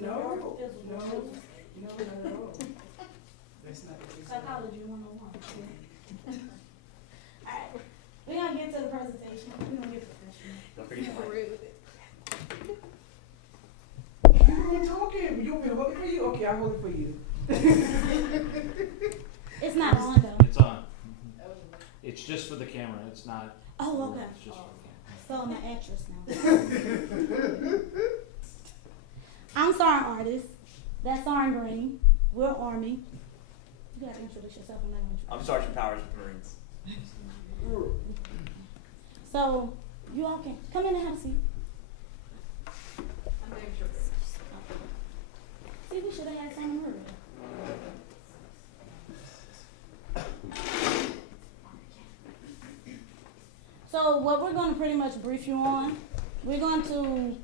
No, physical. no, not at all. That's not the case. Psychology 101. Alright, we're gonna get to the presentation. We're gonna get professional. Don't forget the mic. You were talking. You want me to hold it for you? Okay, I'll hold it for you. It's not on though. It's on. It's just for the camera. It's not. Oh, okay. It's just for the camera. So I'm an actress now. I'm Sarn Artist. That's Sarn Green. We're Army. You gotta introduce yourself. I'm not gonna introduce. I'm Sergeant Powers with the Marines. So you all can come in and have a seat. I'm very sure. See, we should have had some earlier. So what we're going to pretty much brief you on, we're going to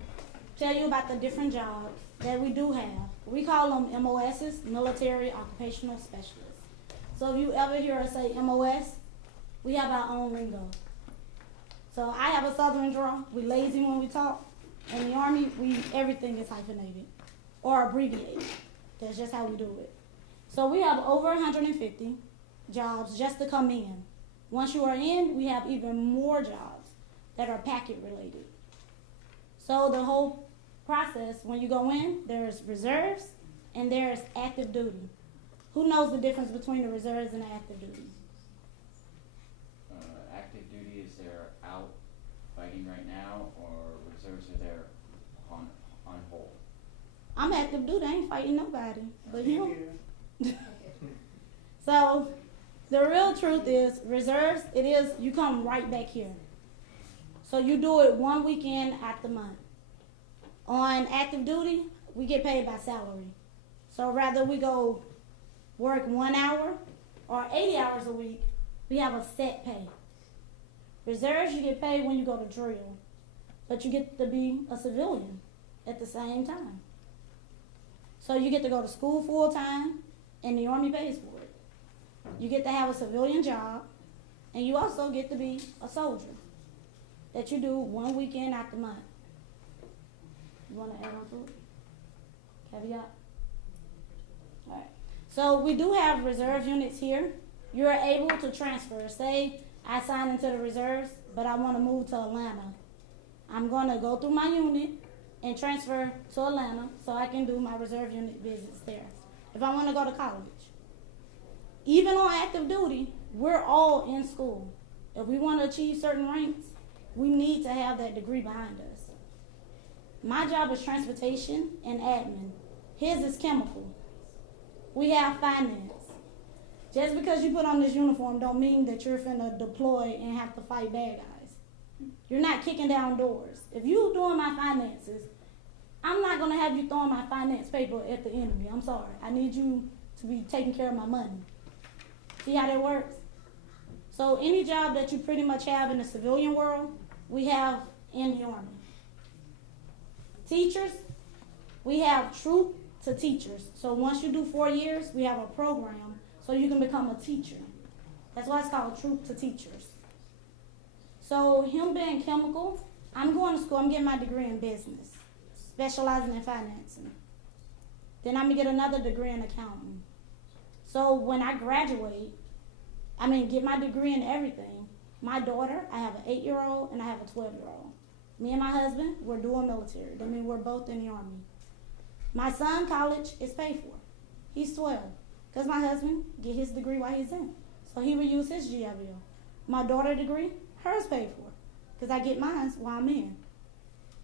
tell you about the different jobs that we do have. We call them MOSs, Military Occupational Specialists. So if you ever hear us say MOS, we have our own lingo. So I have a southern draw. We lazy when we talk. In the Army, everything is hyphenated or abbreviated. That's just how we do it. So we have over 150 jobs just to come in. Once you are in, we have even more jobs that are packet related. So the whole process, when you go in, there's reserves and there's active duty. Who knows the difference between the reserves and the active duty? Active duty is they're out fighting right now, or reserves are there on hold? I'm active duty, I ain't fighting nobody, but you. So the real truth is reserves, you come right back here. So you do it one weekend out the month. On active duty, we get paid by salary. So rather we go work 1 hour or 80 hours a week, we have a set pay. Reserves, you get paid when you go to drill, but you get to be a civilian at the same time. So you get to go to school full time, and the Army pays for it. You get to have a civilian job, and you also get to be a soldier that you do one weekend out the month. You want to add on to it? Caveat? All right. So we do have reserve units here. You're able to transfer. Say I sign into the reserves, but I want to move to Atlanta. I'm going to go through my unit and transfer to Atlanta so I can do my reserve unit visits there. If I want to go to college. Even on active duty, we're all in school. If we want to achieve certain ranks, we need to have that degree behind us. My job is transportation and admin. His is chemical. We have finance. Just because you put on this uniform don't mean that you're finna deploy and have to fight bad guys. You're not kicking down doors. If you're doing my finances, I'm not gonna have you throwing my finance paper at the enemy. I'm sorry. I need you to be taking care of my money. See how that works? So any job that you pretty much have in the civilian world, we have in the Army. Teachers, we have troop to teachers. So once you do 4 years, we have a program so you can become a teacher. That's why it's called troop to teachers. So him being chemical, I'm going to school, I'm getting my degree in business, specializing in financing. Then I'm gonna get another degree in accounting. So when I graduate, get my degree in everything. My daughter, I have an 8-year-old and I have a 12-year-old. Me and my husband, we're dual military. That means we're both in the Army. My son, college is paid for. He's 12. Because my husband get his degree while he's in. So he will use his GI Bill. My daughter degree, hers paid for. Because I get mine while I'm in.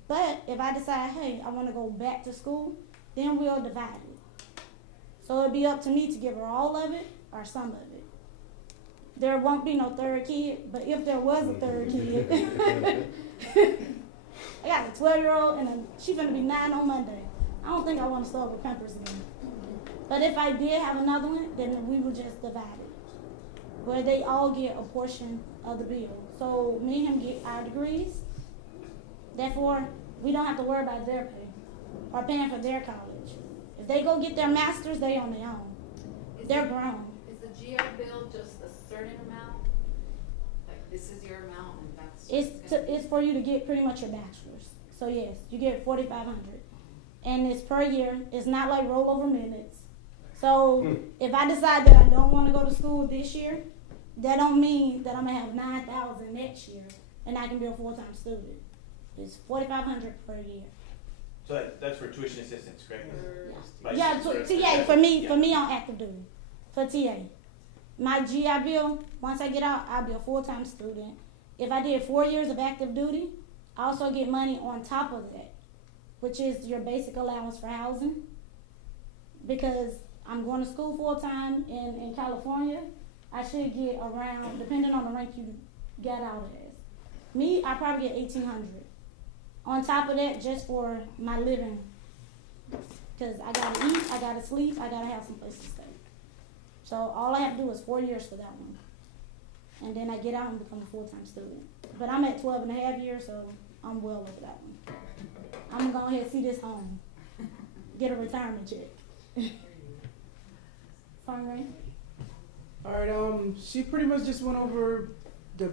But if I decide, hey, I want to go back to school, then we'll divide it. So it'll be up to me to give her all of it or some of it. There won't be no third kid, but if there was a third kid, I got a 12-year-old and she's going to be 9 on Monday. I don't think I want to start with Pampers again. But if I did have another one, then we would just divide it, where they all get a portion of the bill. So me and him get our degrees. Therefore, we don't have to worry about their pay or paying for their college. If they go get their master's, they on their own. They're grown. Is the GI Bill just a certain amount? Like this is your amount and that's It's for you to get pretty much your bachelor's. So yes, you get $4,500. and it's per year. It's not like rollover minutes. So if I decide that I don't want to go to school this year, that don't mean that I'm gonna have 9,000 next year and I can be a full-time student. It's 4,500 per year. So that's for tuition assistance, correct? By Yeah, students, TA for yeah. me on active duty, for TA. My GI Bill, once I get out, I'll be a full-time student. If I did 4 years of active duty, I also get money on top of that, which is your basic allowance for housing. Because I'm going to school full-time in California, I should get around, depending on the rank you got out as. Me, I probably get 1,800. On top of that, just for my living. Cause I gotta eat, I gotta sleep, I gotta have some place to stay. So all I have to do is 4 years for that one. And then I get out and become a full-time student. But I'm at 12 and a half years, so I'm well over that one. I'm gonna go ahead and see this home. Get a retirement check. Fun, right? All right, she pretty much just went over the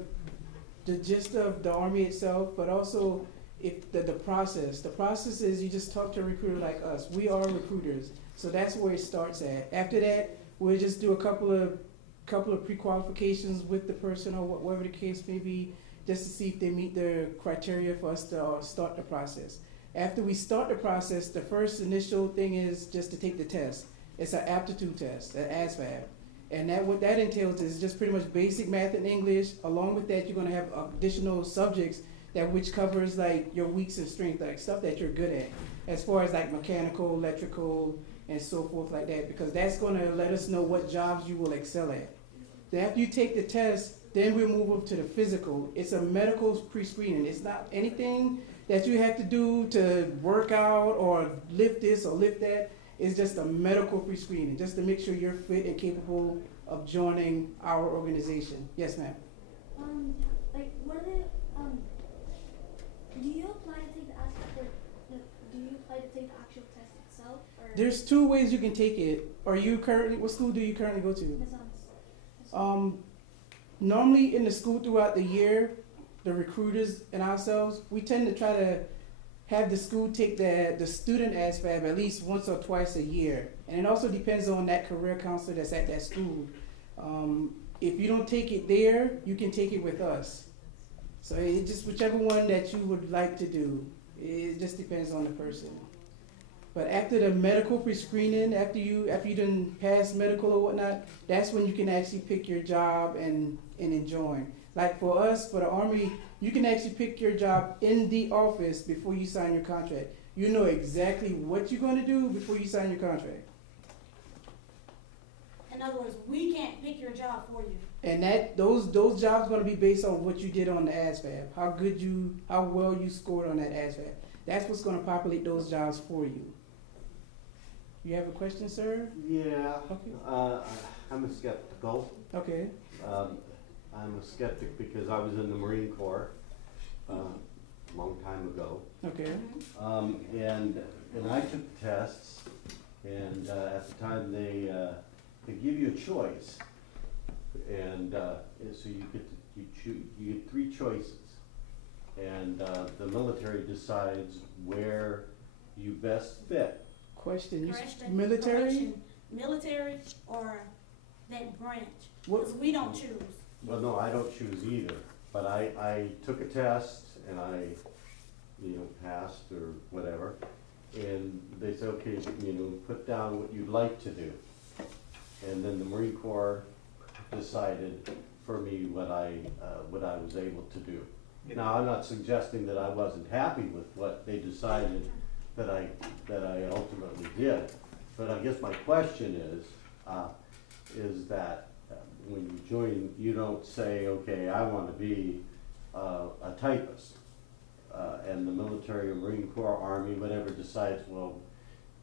gist of the Army itself, but also if the process. The process is you just talk to a recruiter like us. We are recruiters, so that's where it starts at. After that, we'll just do a couple of pre-qualifications with the person or whatever the case may be, just to see if they meet the criteria for us to start the process. After we start the process, the first initial thing is just to take the test. It's an aptitude test, an ASVAB. And what that entails is just pretty much basic math and English. Along with that, you're gonna have additional subjects that which covers like your weaks and strengths, like stuff that you're good at, as far as like mechanical, electrical, and so forth like that, because that's gonna let us know what jobs you will excel at. Then after you take the test, then we'll move up to the physical. It's a medical pre-screening. It's not anything that you have to do to work out or lift this or lift that. It's just a medical pre-screening, just to make sure you're fit and capable of joining our organization. Yes, ma'am. Like, what are the, do you apply to take the actual, do you apply to take the actual test itself, or? There's two ways you can take it. What school do you currently go to? Miss Normally in the school throughout the year, the recruiters and ourselves, we tend to try to have the school take the student ASVAB at least once or twice a year. And it also depends on that career counselor that's at that school. If you don't take it there, you can take it with us. So it just whichever one that you would like to do. It just depends on the person. But after the medical pre-screening, after you done pass medical or whatnot, that's when you can actually pick your job and join. Like for us, for the Army, you can actually pick your job in the office before you sign your contract. You know exactly what you're going to do before you sign your contract. In other words, we can't pick your job for you. And those jobs going to be based on what you did on the ASVAB, how well you scored on that ASVAB. That's what's going to populate those jobs for you. You have a question, sir? Yeah, Okay. I'm a skeptical. Okay. I'm a skeptic because I was in the Marine Corps a long time ago. Okay. And I took tests, and at the time they give you a choice, and so you get three choices, and the military decides where you best fit. Question. Correction, Military? correction, military or that branch? What? Because we don't choose. Well, no, I don't choose either, but I took a test and I, passed or whatever. And they said, okay, put down what you'd like to do. And then the Marine Corps decided for me what I was able to do. Now, I'm not suggesting that I wasn't happy with what they decided that I ultimately did. But I guess my question is that when you join, you don't say, okay, I want to be a typist. And the military or Marine Corps, Army, whatever decides, well,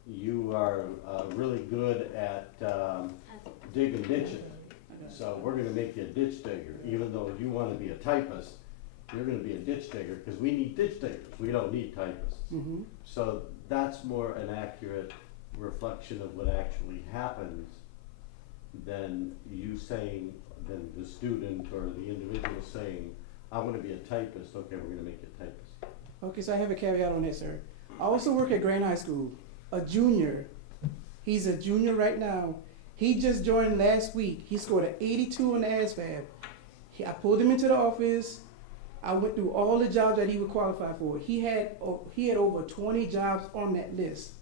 you are really good at digging ditches. So we're going to make you a ditch digger. Even though you want to be a typist, you're going to be a ditch digger because we need ditch diggers. We don't need typists. Mm-hmm. So that's more an accurate reflection of what actually happens than you saying, than the student or the individual saying, I want to be a typist. Okay, we're going to make you a typist. Okay, so I have a caveat on this, sir. I also work at Grand High School. a junior. He's a junior right now. He just joined last week. He scored an 82 on the ASVAB. I pulled him into the office. I went through all the jobs that he would qualify for. He had over 20 jobs on that list.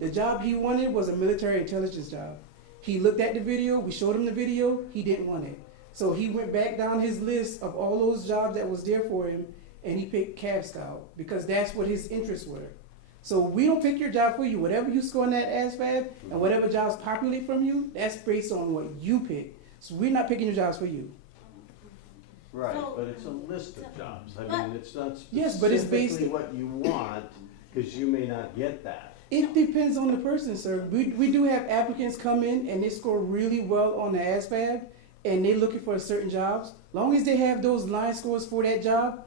The job he wanted was a military intelligence job. He looked at the video. We showed him the video. He didn't want it. So he went back down his list of all those jobs that was there for him, and he picked Cab Scout because that's what his interests were. So we don't pick your job for you. Whatever you score in that ASVAB and whatever jobs populate from you, that's based on what you pick. So we're not picking your jobs for you. Right, So- but it's a list of jobs. I But- mean, it's not Yes, but it's based- specifically what you want, because you may not get that. It depends on the person, sir. We do have applicants come in and they score really well on the ASVAB and they're looking for certain jobs. Long as they have those line scores for that job,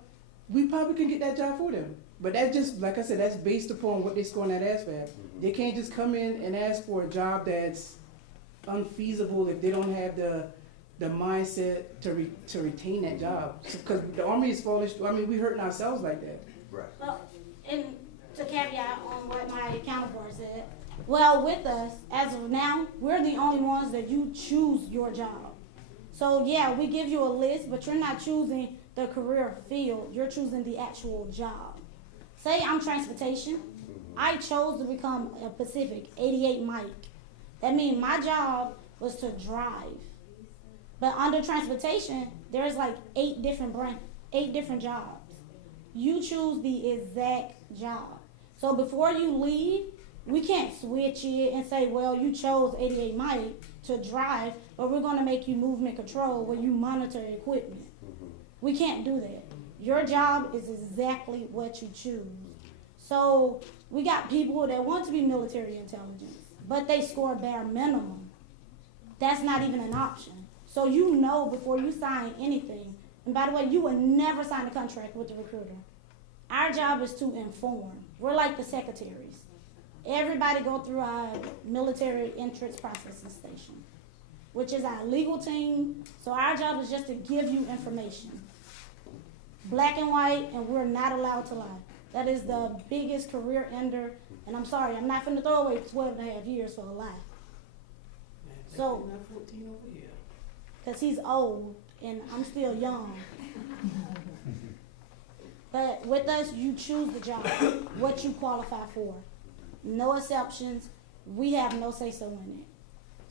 we probably can get that job for them. But that's just, like I said, that's based upon what they score on that ASVAB. They can't just come in and ask for a job that's unfeasible if they don't have the mindset to retain that job. Because the Army is falling, I mean, we hurting ourselves like that. Right. Well, and to caveat on what my counterpart said, well, with us, as of now, we're the only ones that you choose your job. So yeah, we give you a list, but you're not choosing the career field, you're choosing the actual job. Say I'm transportation, I chose to become a Pacific 88 Mike. That means my job was to drive. But under transportation, there's like 8 different jobs. You choose the exact job. So before you leave, we can't switch it and say, well, you chose 88 Mike to drive, but we're gonna make you movement control where you monitor equipment. We can't do that. Your job is exactly what you choose. So we got people that want to be military intelligence, but they score bare minimum. That's not even an option. So you know before you sign anything, and by the way, you would never sign a contract with the recruiter. Our job is to inform. We're like the secretaries. Everybody go through our military entrance processing station, which is our legal team. So our job is just to give you information. Black and white, and we're not allowed to lie. That is the biggest career ender, and I'm sorry, I'm not finna throw away 12 and a half years for a lie. So- Not 14 over here. Because he's old, and I'm still young. But with us, you choose the job, what you qualify for. No exceptions. We have no say-so in it.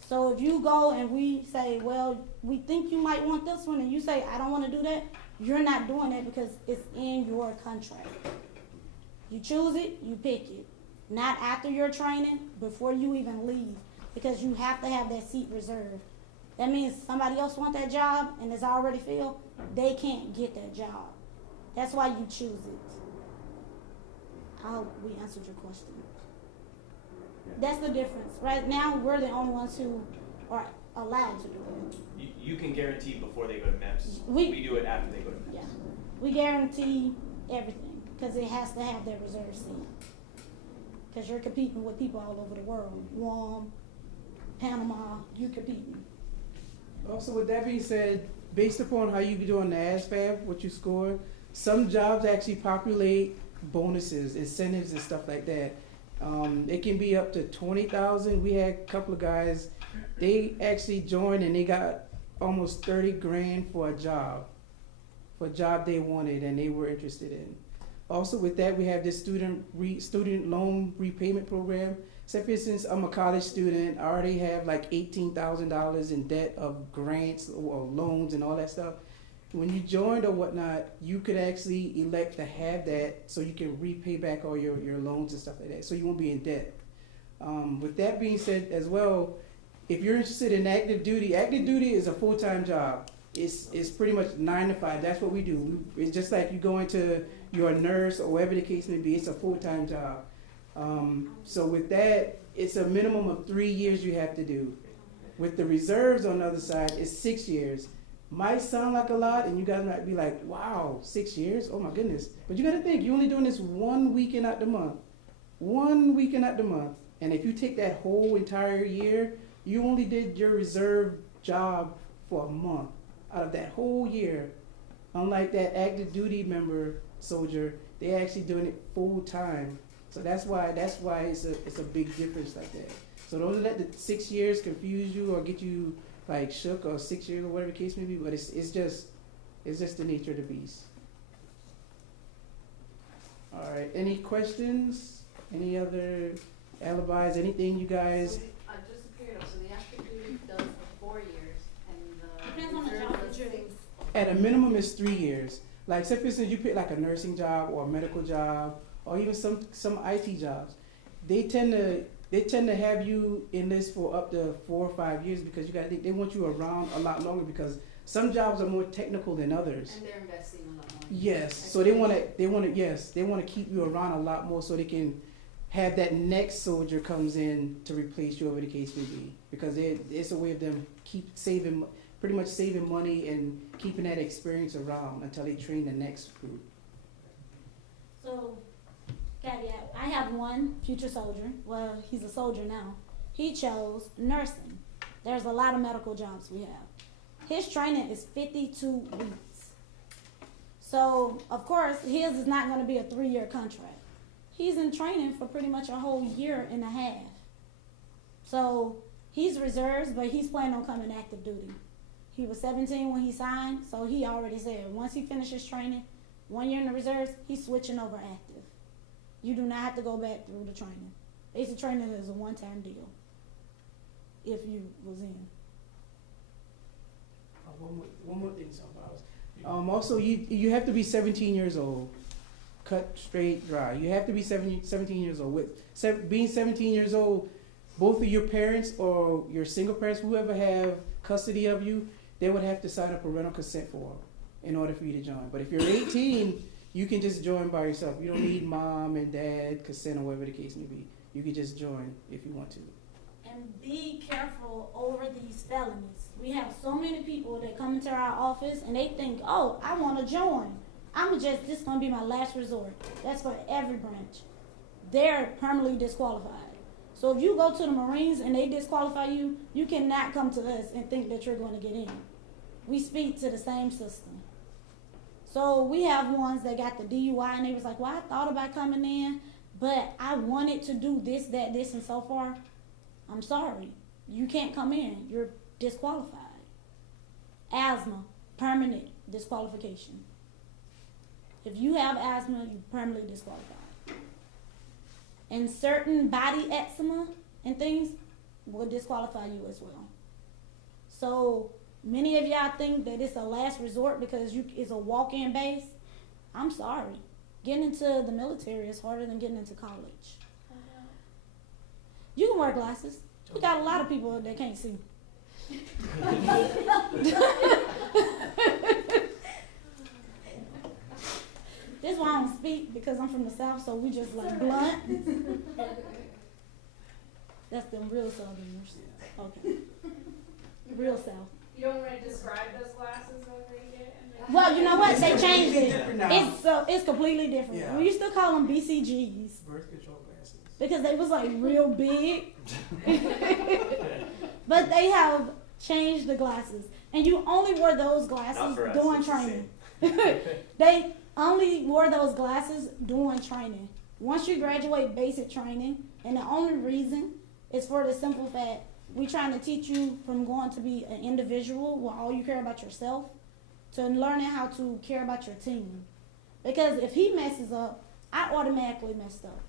So if you go and we say, well, we think you might want this one, and you say, I don't want to do that, you're not doing it because it's in your contract. You choose it, you pick it. Not after your training, before you even leave, because you have to have that seat reserved. That means somebody else wants that job and it's already filled, they can't get that job. That's why you choose it. I hope we answered your question. That's the difference. Right now, we're the only ones who are allowed to do it. You can guarantee before they go to MEPS. We- We do it after they go to MEPS. Yeah. We guarantee everything because it has to have that reserve seat. Because you're competing with people all over the world. Guam, Panama, you're competing. Also, with that being said, based upon how you do on the ASVAB, what you score, some jobs actually populate bonuses, incentives, and stuff like that. It can be up to 20,000. We had a couple of guys, they actually joined and they got almost 30 grand for a job they wanted and they were interested in. Also, with that, we have this student loan repayment program. Say, for instance, I'm a college student. I already have like $18,000 in debt of grants or loans and all that stuff. When you joined or whatnot, you could actually elect to have that so you can repay back all your loans and stuff like that, so you won't be in debt. With that being said as well, if you're interested in active duty is a full-time job. It's pretty much 9 to 5. That's what we do. It's just like you go into you're a nurse or whatever the case may be. It's a full-time job. So with that, it's a minimum of 3 years you have to do. With the reserves on the other side, it's 6 years. Might sound like a lot, and you guys might be like, wow, 6 years? Oh my goodness. But you gotta think, you're only doing this 1 weekend out the month. 1 weekend out the month. And if you take that whole entire year, you only did your reserve job for a month out of that whole year. Unlike that active duty member soldier, they actually doing it full time. So that's why it's a big difference like that. So don't let the 6 years confuse you or get you like shook, or 6 years or whatever the case may be, but it's just the nature of the beast. All right, any questions? Any other alibis, anything you guys? So, just to clear it up, so the active duty does the 4 years and Depends on the the job reserve does that you're 6. At a minimum, it's 3 years. Like, say for instance, you pick like a nursing job or a medical job, or even some IT jobs. They tend to have you in this for up to 4 or 5 years, because they want you around a lot longer, because some jobs are more technical than others. And they're investing a lot more. Yes, so they want to keep you around a lot more, so they can have that next soldier comes in to replace you, whatever the case may be, because it's a way of them pretty much saving money and keeping that experience around until they train the next group. So, caveat, I have one future soldier, well, he's a soldier now. He chose nursing. There's a lot of medical jobs we have. His training is 52 weeks. So, of course, his is not gonna be a 3-year contract. He's in training for pretty much a whole year and a half. So, he's reserves, but he's planning on coming active duty. He was 17 when he signed, so he already said once he finishes training, 1 year in the reserves, he's switching over active. You do not have to go back through the training. Basic training is a one-time deal. If you was in. One more thing, also, you have to be 17 years old. Cut straight dry. You have to be 17 years old. Being 17 years old, both of your parents or your single parents, whoever have custody of you, they would have to sign up a rental consent form in order for you to join. But if you're 18, you can just join by yourself. You don't need mom and dad consent or whatever the case may be. You can just join if you want to. And be careful over these felonies. We have so many people that come into our office and they think, oh, I want to join. This is going to be my last resort. That's for every branch. They're permanently disqualified. So if you go to the Marines and they disqualify you, you cannot come to us and think that you're going to get in. We speak to the same system. So we have ones that got the DUI and they was like, well, I thought about coming in, but I wanted to do this, that, this, and so far. I'm sorry. You can't come in. You're disqualified. Asthma, permanent disqualification. If you have asthma, you're permanently disqualified. And certain body eczema and things will disqualify you as well. So many of y'all think that it's a last resort because it's a walk-in base. I'm sorry. Getting into the military is harder than getting into college. You can wear glasses. We got a lot of people that can't see. This is why I don't speak, because I'm from the South, so we just like blunt. That's them real Southerners. Okay. Real South. You don't want to describe those glasses that they get? Well, you know what? They changed it. Different now. It's completely different. Yeah. We used to call them BCGs Birth control glasses. because they was like real big. But they have changed the glasses. And you only wore those glasses Not for us, during it's the training. They only wore those glasses during training. Once you graduate basic training, and the only reason is for the simple fact we're trying to teach you from going to be an individual where all you care about yourself to learning how to care about your team. Because if he messes up, I automatically messed up.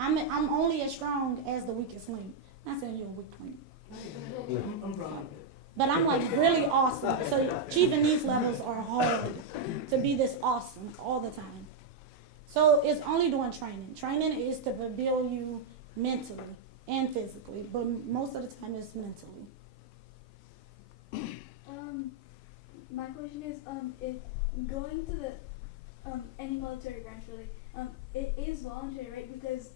I'm only as strong as the weakest link. Not saying you're a weak link. I'm wrong. But I'm like really awesome. So achieving these levels are hard to be this awesome all the time. So it's only doing training. Training is to build you mentally and physically, but most of the time it's mentally. My question is, if going to the any military branch really, it is voluntary, right? Because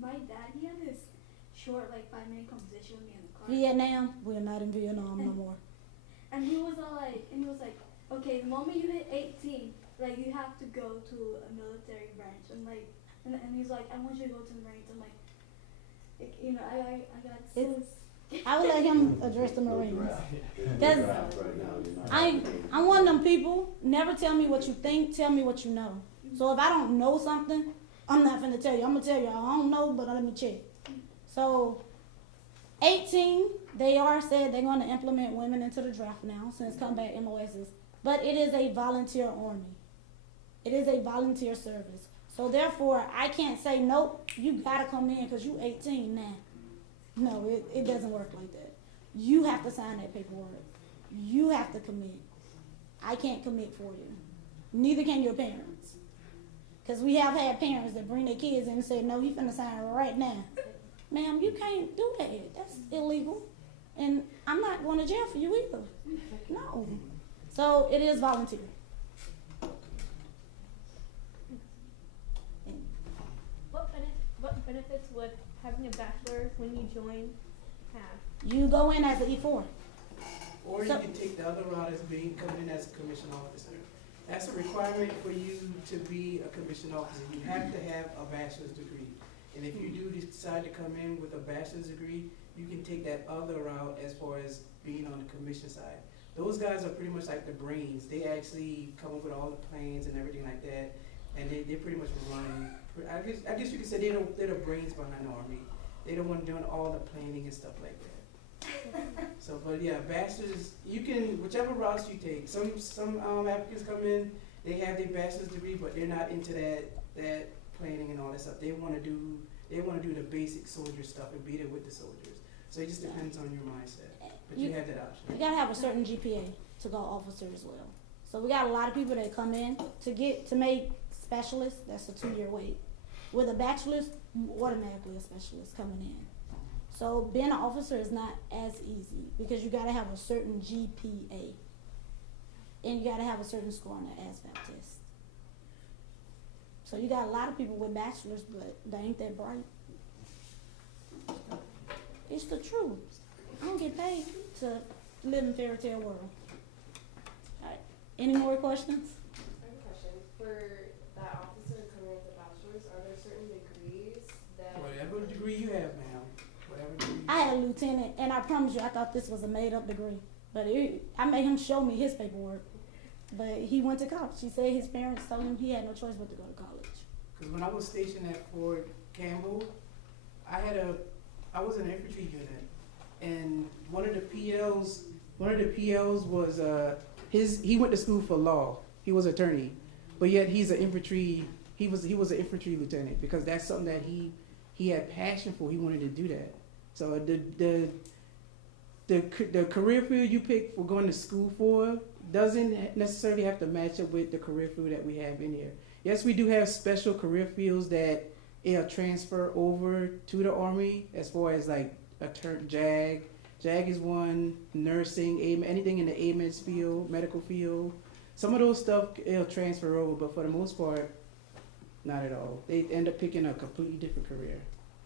my dad, he had this short, like 5-minute conversation with me in the car. Vietnam, we're not in Vietnam no more. And he was like, okay, the moment you hit 18, like you have to go to a military branch, and like, and he's like, I want you to go to the Marines. I'm like you know, I got so. I would let him address the Marines. That's Because I'm one of them people, never tell me what you think, tell me what you know. So if I don't know something, I'm not finna tell you. I'm gonna tell you. I don't know, but let me check. So, 18, they are said they're gonna implement women into the draft now since combat MOSs. But it is a volunteer army. It is a volunteer service. So therefore, I can't say, nope, you gotta come in because you 18 now. No, it doesn't work like that. You have to sign that paperwork. You have to commit. I can't commit for you. Neither can your parents. Because we have had parents that bring their kids in and say, no, you finna sign right now. Ma'am, you can't do that. That's illegal. And I'm not going to jail for you either. No. So it is volunteer. What benefits would having a bachelor when you join have? You go in as an E4. Or you So- can take the other route as coming in as a commission officer. That's a requirement for you to be a commission officer. You have to have a bachelor's degree. And if you do decide to come in with a bachelor's degree, you can take that other route as far as being on the commission side. Those guys are pretty much like the brains. They actually come up with all the plans and everything like that. And they pretty much run, I guess you could say they're the brains behind the Army. They're the one doing all the planning and stuff like that. So, but yeah, bachelor's, you can, whichever routes you take. Some applicants come in, they have their bachelor's degree, but they're not into that planning and all that stuff. They wanna do the basic soldier stuff and be there with the soldiers. So it just depends on your mindset, but you have that option. You gotta have a certain GPA to go officer as well. So we got a lot of people that come in to make specialists. That's a 2-year wait. With a bachelor's, you automatically a specialist coming in. So being an officer is not as easy because you gotta have a certain GPA, and you gotta have a certain score on the ASVAB test. So you got a lot of people with bachelors, but they ain't that bright. It's the truth. I don't get paid to live in fairy tale world. Alright, any more questions? I have a question. For that officer coming with a bachelor's, are there certain degrees that? Whatever degree you have, ma'am, whatever degree. I had a lieutenant, and I promise you, I thought this was a made-up degree. But I made him show me his paperwork. But he went to college. He said his parents told him he had no choice but to go to college. Because when I was stationed at Fort Campbell, I was in an infantry unit, and one of the PLs was he went to school for law. He was an attorney, but yet he's an infantry. He was an infantry lieutenant because that's something that he had passion for. He wanted to do that. So the career field you pick for going to school for doesn't necessarily have to match up with the career field that we have in here. Yes, we do have special career fields that transfer over to the Army as far as like JAG. JAG is one, nursing, anything in the AMEDS field, medical field. Some of those stuff it'll transfer over, but for the most part, not at all. They end up picking a completely different career.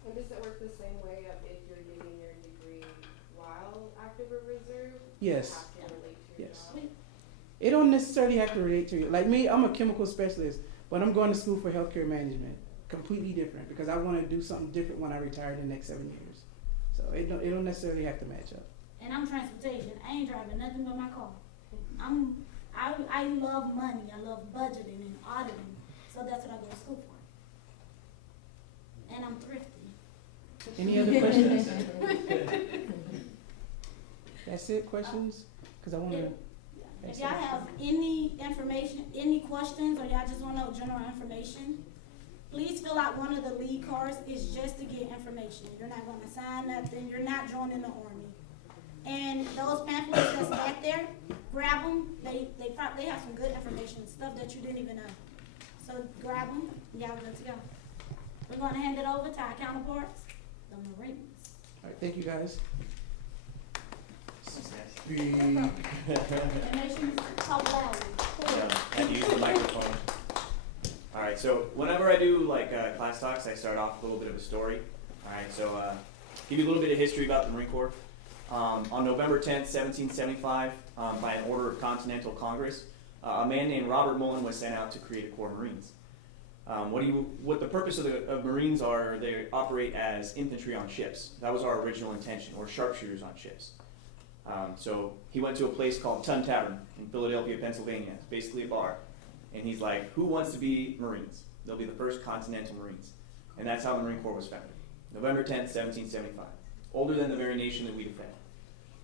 And does it work the same way of if you're getting your degree while active or reserve? Yes. You have to relate to your Yes. job? It don't necessarily have to relate to you. Like me, I'm a chemical specialist, but I'm going to school for healthcare management. Completely different because I want to do something different when I retire in the next 7 years. So it don't necessarily have to match up. And I'm transportation. I ain't driving nothing but my car. I love money. I love budgeting and auditing. So that's what I go to school for. And I'm thrifty. Any other questions? That's it, questions? Because I want to. If y'all have any information, any questions, or y'all just want to know general information, please fill out one of the lead cards. It's just to get information. You're not going to sign nothing. You're not joining the Army. And those pamphlets that's back there, grab them. They have some good information, stuff that you didn't even know. So grab them. Y'all good to go. We're going to hand it over to our counterparts, the Marines. All right, thank you guys. And make sure you talk loudly. Had to use the microphone. Alright, so whenever I do like class talks, I start off with a little bit of a story. Alright, so give you a little bit of history about the Marine Corps. On November 10th, 1775, by an order of Continental Congress, a man named Robert Mullen was sent out to create a Corps of Marines. What the purpose of Marines are, they operate as infantry on ships. That was our original intention, or sharpshooters on ships. So he went to a place called Tun Tavern in Philadelphia, Pennsylvania. It's basically a bar. And he's like, who wants to be Marines? They'll be the first Continental Marines. And that's how the Marine Corps was founded. November 10th, 1775. Older than the very nation that we defend.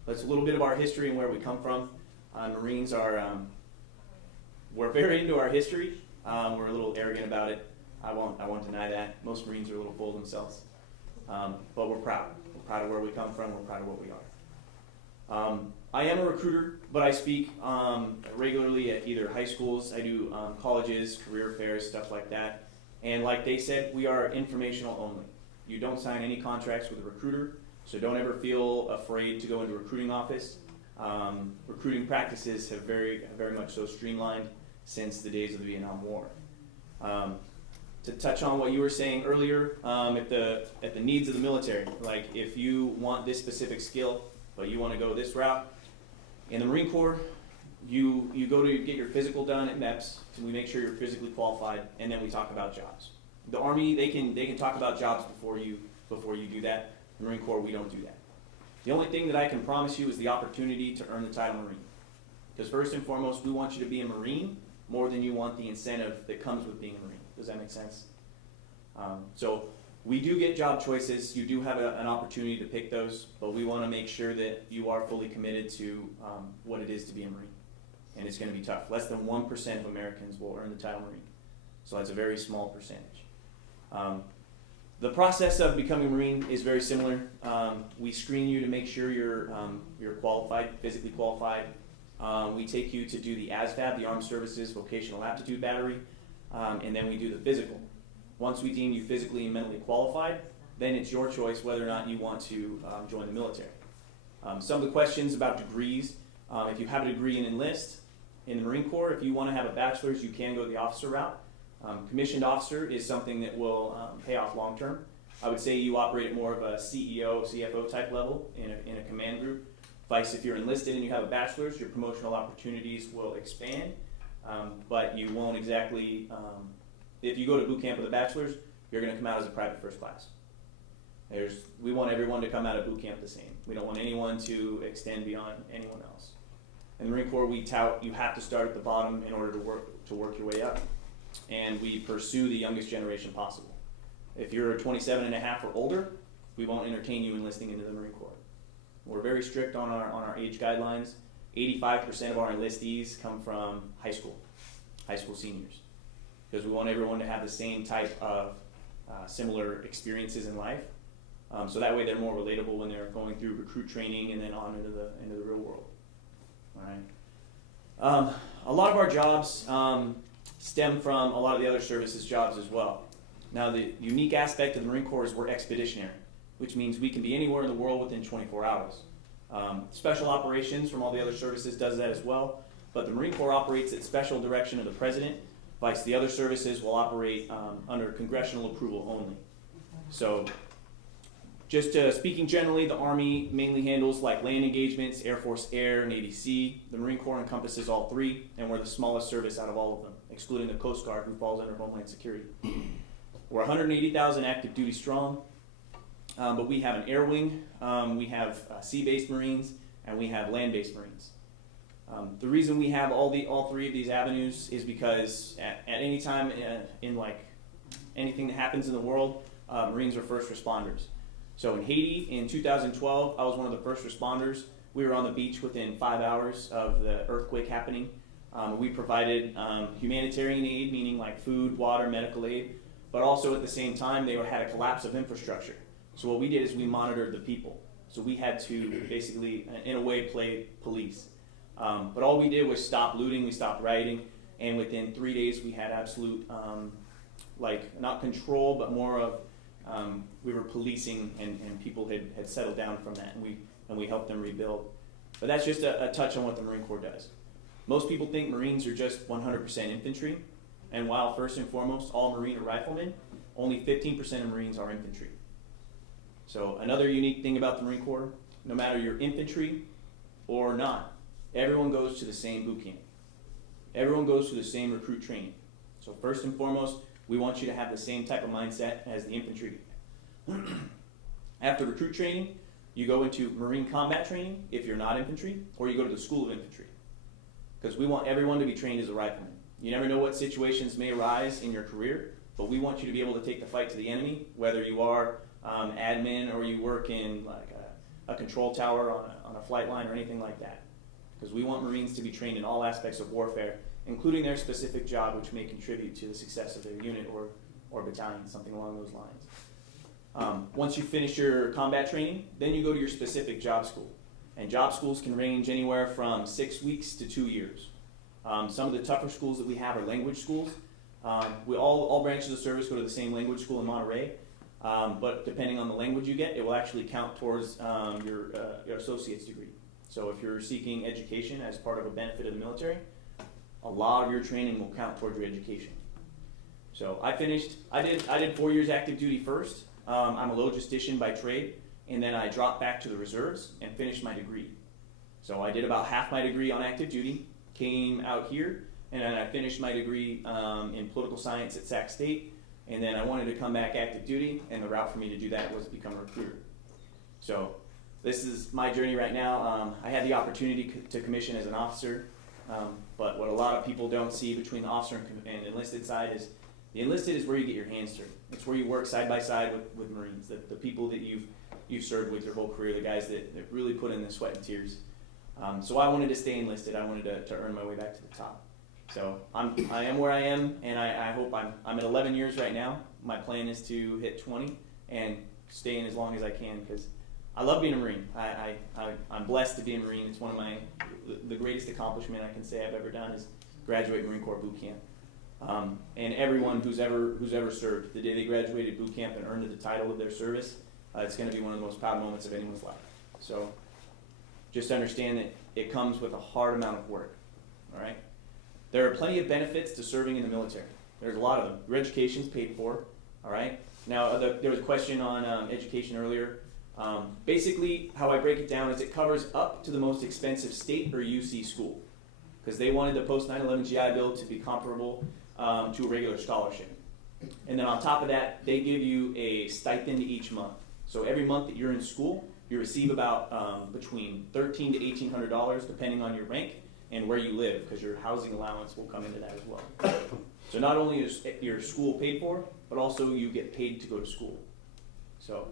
That's a little bit of our history and where we come from. Marines are, we're very into our history. We're a little arrogant about it. I won't deny that. Most Marines are a little full of themselves. But we're proud. We're proud of where we come from. We're proud of what we are. I am a recruiter, but I speak regularly at either high schools. I do colleges, career fairs, stuff like that. And like they said, we are informational only. You don't sign any contracts with a recruiter, so don't ever feel afraid to go into a recruiting office. Recruiting practices have very much so streamlined since the days of the Vietnam War. To touch on what you were saying earlier, at the needs of the military, like if you want this specific skill, but you want to go this route, in the Marine Corps, you go to get your physical done at MEPS, so we make sure you're physically qualified, and then we talk about jobs. The Army, they can talk about jobs before you do that. The Marine Corps, we don't do that. The only thing that I can promise you is the opportunity to earn the title Marine. Because first and foremost, we want you to be a Marine more than you want the incentive that comes with being a Marine. Does that make sense? So we do get job choices. You do have an opportunity to pick those, but we want to make sure that you are fully committed to what it is to be a Marine. And it's going to be tough. Less than 1% of Americans will earn the title Marine. So that's a very small percentage. The process of becoming a Marine is very similar. We screen you to make sure you're qualified, physically qualified. We take you to do the ASVAB, the Armed Services Vocational Aptitude Battery, and then we do the physical. Once we deem you physically and mentally qualified, then it's your choice whether or not you want to join the military. Some of the questions about degrees, if you have a degree and enlist in the Marine Corps, if you want to have a bachelor's, you can go the officer route. Commissioned officer is something that will pay off long term. I would say you operate at more of a CEO, CFO type level in a command group. Vice, if you're enlisted and you have a bachelor's, your promotional opportunities will expand, but you won't exactly, if you go to boot camp with a bachelor's, you're going to come out as a private first class. We want everyone to come out of boot camp the same. We don't want anyone to extend beyond anyone else. In the Marine Corps, we tout you have to start at the bottom in order to work your way up. And we pursue the youngest generation possible. If you're 27 and a half or older, we won't entertain you enlisting into the Marine Corps. We're very strict on our age guidelines. 85% of our enlistees come from high school seniors, because we want everyone to have the same type of similar experiences in life. So that way they're more relatable when they're going through recruit training and then on into the real world. All right. A lot of our jobs stem from a lot of the other services jobs as well. Now, the unique aspect of the Marine Corps is we're expeditionary, which means we can be anywhere in the world within 24 hours. Special operations from all the other services does that as well, but the Marine Corps operates at special direction of the President, vice the other services will operate under congressional approval only. So, just speaking generally, the Army mainly handles like land engagements, Air Force Air, Navy Sea. The Marine Corps encompasses all three, and we're the smallest service out of all of them, excluding the Coast Guard, who falls under Homeland Security. We're 180,000 active duty strong, but we have an air wing, we have sea-based Marines, and we have land-based Marines. The reason we have all three of these avenues is because at any time in like anything that happens in the world, Marines are first responders. So in Haiti in 2012, I was one of the first responders. We were on the beach within 5 hours of the earthquake happening. We provided humanitarian aid, meaning like food, water, medical aid, but also at the same time they had a collapse of infrastructure. So what we did is we monitored the people. So we had to basically, in a way, play police. But all we did was stop looting, we stopped rioting, and within 3 days we had absolute, like not control, but more of we were policing, and people had settled down from that, and we helped them rebuild. But that's just a touch on what the Marine Corps does. Most people think Marines are just 100% infantry, and while first and foremost all Marine are riflemen, only 15% of Marines are infantry. So another unique thing about the Marine Corps, no matter you're infantry or not, everyone goes to the same boot camp. Everyone goes to the same recruit training. So first and foremost, we want you to have the same type of mindset as the infantry. After recruit training, you go into Marine combat training if you're not infantry, or you go to the School of Infantry. Because we want everyone to be trained as a rifleman. You never know what situations may arise in your career, but we want you to be able to take the fight to the enemy, whether you are admin or you work in like a control tower on a flight line or anything like that. Because we want Marines to be trained in all aspects of warfare, including their specific job, which may contribute to the success of their unit or battalion, something along those lines. Once you finish your combat training, then you go to your specific job school. And job schools can range anywhere from 6 weeks to 2 years. Some of the tougher schools that we have are language schools. We all branches of service go to the same language school in Monterey, but depending on the language you get, it will actually count towards your associate's degree. So if you're seeking education as part of a benefit of the military, a lot of your training will count towards your education. So I did 4 years active duty first. I'm a logistician by trade, and then I dropped back to the reserves and finished my degree. So I did about half my degree on active duty, came out here, and then I finished my degree in political science at Sac State, and then I wanted to come back active duty, and the route for me to do that was to become a recruiter. So this is my journey right now. I had the opportunity to commission as an officer, but what a lot of people don't see between the officer and enlisted side is the enlisted is where you get your hands dirty. It's where you work side by side with Marines, the people that you've served with your whole career, the guys that really put in the sweat and tears. So I wanted to stay enlisted. I wanted to earn my way back to the top. So I am where I am, and I hope I'm at 11 years right now. My plan is to hit 20 and stay in as long as I can because I love being a Marine. I'm blessed to be a Marine. It's one of the greatest accomplishment I can say I've ever done is graduate Marine Corps boot camp. And everyone who's ever served, the day they graduated boot camp and earned the title of their service, it's going to be one of the most proud moments of anyone's life. So just understand that it comes with a hard amount of work. All right. There are plenty of benefits to serving in the military. There's a lot of them. Your education's paid for. All right. Now there was a question on education earlier. Basically, how I break it down is it covers up to the most expensive state or UC school because they wanted the post 9/11 GI Bill to be comparable to a regular scholarship. And then on top of that, they give you a stipend each month. So every month that you're in school, you receive about between $1,300 to $1,800 depending on your rank and where you live, because your housing allowance will come into that as well. So not only is your school paid for, but also you get paid to go to school. So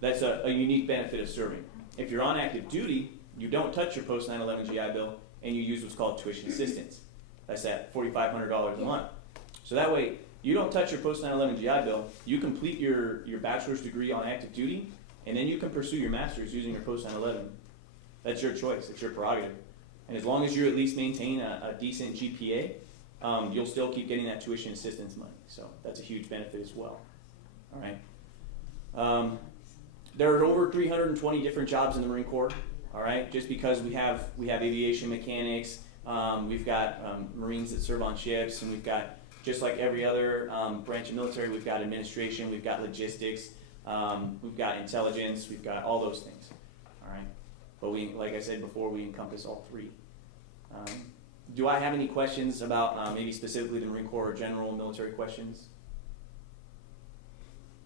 that's a unique benefit of serving. If you're on active duty, you don't touch your post 9/11 GI Bill, and you use what's called tuition assistance. That's at $4,500 a month. So that way, you don't touch your post 9/11 GI Bill, you complete your bachelor's degree on active duty, and then you can pursue your master's using your post 9/11. That's your choice, it's your prerogative. And as long as you at least maintain a decent GPA, you'll still keep getting that tuition assistance money. So that's a huge benefit as well. All right. There are over 320 different jobs in the Marine Corps. All right, just because we have aviation mechanics, we've got Marines that serve on ships, and we've got, just like every other branch of military, we've got administration, we've got logistics, we've got intelligence, we've got all those things. All right, but we, like I said before, we encompass all three. Do I have any questions about maybe specifically the Marine Corps or general military questions?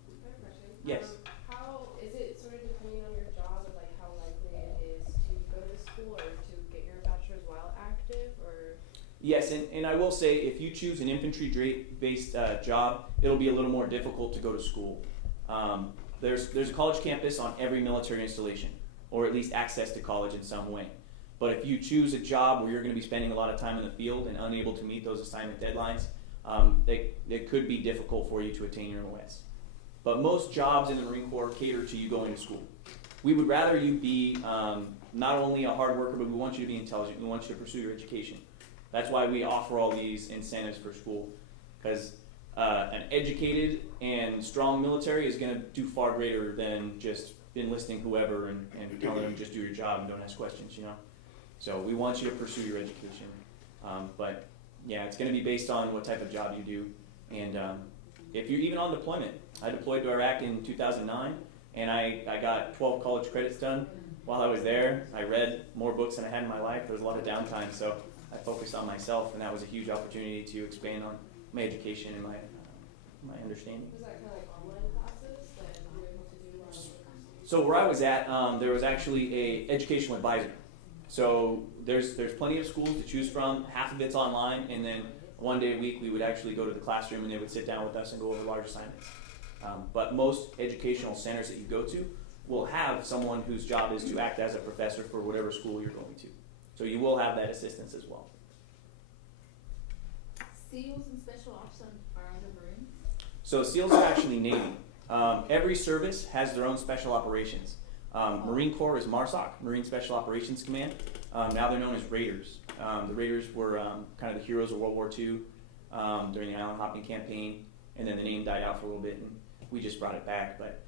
I have a question. Yes. How is it sort of depending on your job of like how likely it is to go to school or to get your bachelor's while active, or? Yes, and I will say if you choose an infantry-based job, it'll be a little more difficult to go to school. There's a college campus on every military installation, or at least access to college in some way. But if you choose a job where you're going to be spending a lot of time in the field and unable to meet those assignment deadlines, it could be difficult for you to attain your MOS. But most jobs in the Marine Corps cater to you going to school. We would rather you be not only a hard worker, but we want you to be intelligent. We want you to pursue your education. That's why we offer all these incentives for school, because an educated and strong military is going to do far greater than just enlisting whoever and telling them just do your job and don't ask questions, you know. So we want you to pursue your education. But yeah, it's going to be based on what type of job you do. And if you're even on deployment, I deployed to Iraq in 2009, and I got 12 college credits done while I was there. I read more books than I had in my life. There was a lot of downtime, so I focused on myself, and that was a huge opportunity to expand on my education and my understanding. Was that kind of like online classes that you were able to do? So where I was at, there was actually a educational advisor. So there's plenty of schools to choose from. Half of it's online, and then one day a week we would actually go to the classroom and they would sit down with us and go over large assignments. But most educational centers that you go to will have someone whose job is to act as a professor for whatever school you're going to. So you will have that assistance as well. SEALs and special ops are under Marines? So SEALs are actually Navy. Every service has their own special operations. Marine Corps is MARSOC, Marine Special Operations Command. Now they're known as Raiders. The Raiders were kind of the heroes of World War II during the island hopping campaign, and then the name died out for a little bit, and we just brought it back. But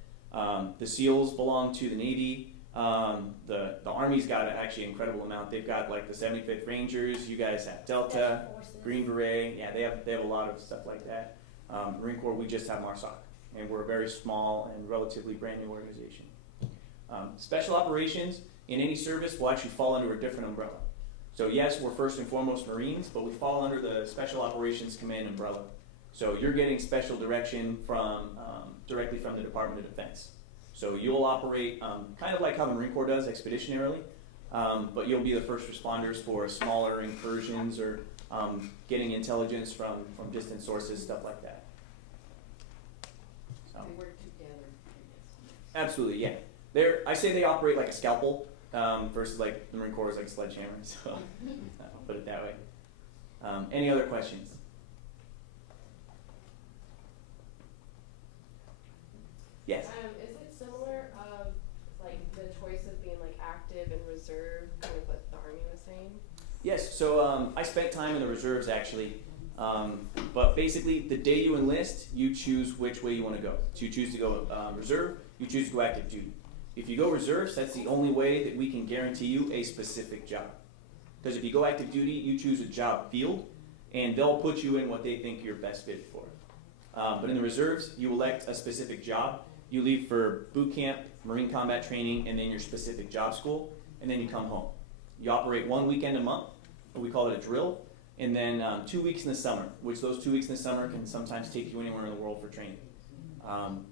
the SEALs belong to the Navy. The Army's got actually an incredible amount. They've got like the 75th Rangers. You guys have Delta, Green Beret. Yeah, they have a lot of stuff like that. Marine Corps, we just have MARSOC, and we're a very small and relatively brand new organization. Special operations in any service will actually fall under a different umbrella. So yes, we're first and foremost Marines, but we fall under the Special Operations Command umbrella. So you're getting special direction from directly from the Department of Defense. So you'll operate kind of like how the Marine Corps does expeditionarily, but you'll be the first responders for smaller incursions or getting intelligence from distant sources, stuff like that. So. They work together, I guess. Absolutely, yeah. I say they operate like a scalpel versus like the Marine Corps is like a sledgehammer. So I'll put it that way. Any other questions? Yes. Is it similar of like the choice of being like active and reserve, kind of what the Army was saying? Yes. So I spent time in the reserves actually, but basically the day you enlist, you choose which way you want to go. So you choose to go reserve, you choose to go active duty. If you go reserves, that's the only way that we can guarantee you a specific job. Because if you go active duty, you choose a job field, and they'll put you in what they think you're best fit for. But in the reserves, you elect a specific job. You leave for boot camp, Marine combat training, and then your specific job school, and then you come home. You operate 1 weekend a month, we call it a drill, and then 2 weeks in the summer, which those 2 weeks in the summer can sometimes take you anywhere in the world for training.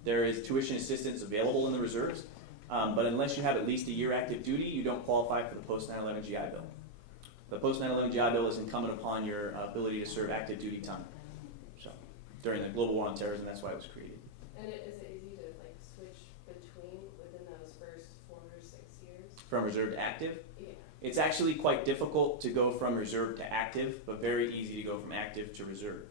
There is tuition assistance available in the reserves, but unless you have at least a year active duty, you don't qualify for the post 9/11 GI Bill. The post 9/11 GI Bill is incumbent upon your ability to serve active duty time. So during the global war on terrorism, that's why it was created. And is it easy to like switch between within those first 4 or 6 years? From reserve to active? Yeah. It's actually quite difficult to go from reserve to active, but very easy to go from active to reserve,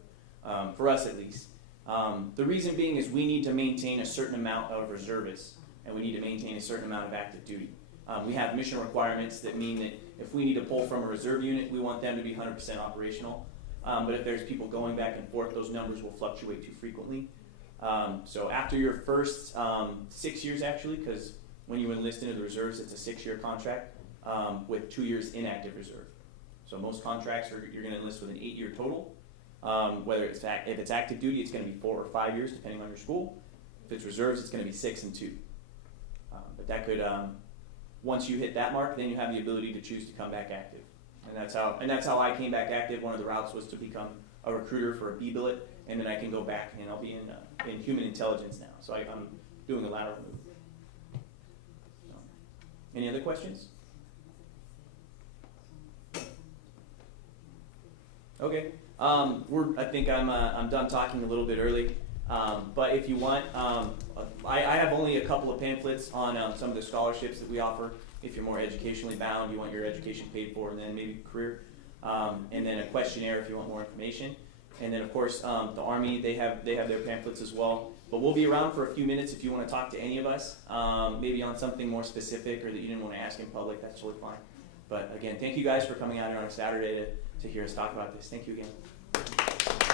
for us at least. The reason being is we need to maintain a certain amount of reservists, and we need to maintain a certain amount of active duty. We have mission requirements that mean that if we need to pull from a reserve unit, we want them to be 100% operational. But if there's people going back and forth, those numbers will fluctuate too frequently. So after your first 6 years, actually, because when you enlist into the reserves, it's a 6-year contract with 2 years inactive reserve. So most contracts you're going to enlist with an 8-year total. Whether if it's active duty, it's going to be 4 or 5 years, depending on your school. If it's reserves, it's going to be 6 and 2. But that could, once you hit that mark, then you have the ability to choose to come back active. And that's how I came back active. One of the routes was to become a recruiter for a B-billet, and then I can go back and I'll be in human intelligence now. So I'm doing a lateral move. So, any other questions? Okay. I think I'm done talking a little bit early. But if you want, I have only a couple of pamphlets on some of the scholarships that we offer. If you're more educationally bound, you want your education paid for, and then maybe career, and then a questionnaire if you want more information. And then of course the Army, they have their pamphlets as well. But we'll be around for a few minutes if you want to talk to any of us, maybe on something more specific or that you didn't want to ask in public. That's totally fine. But again, thank you guys for coming out here on a Saturday to hear us talk about this. Thank you again.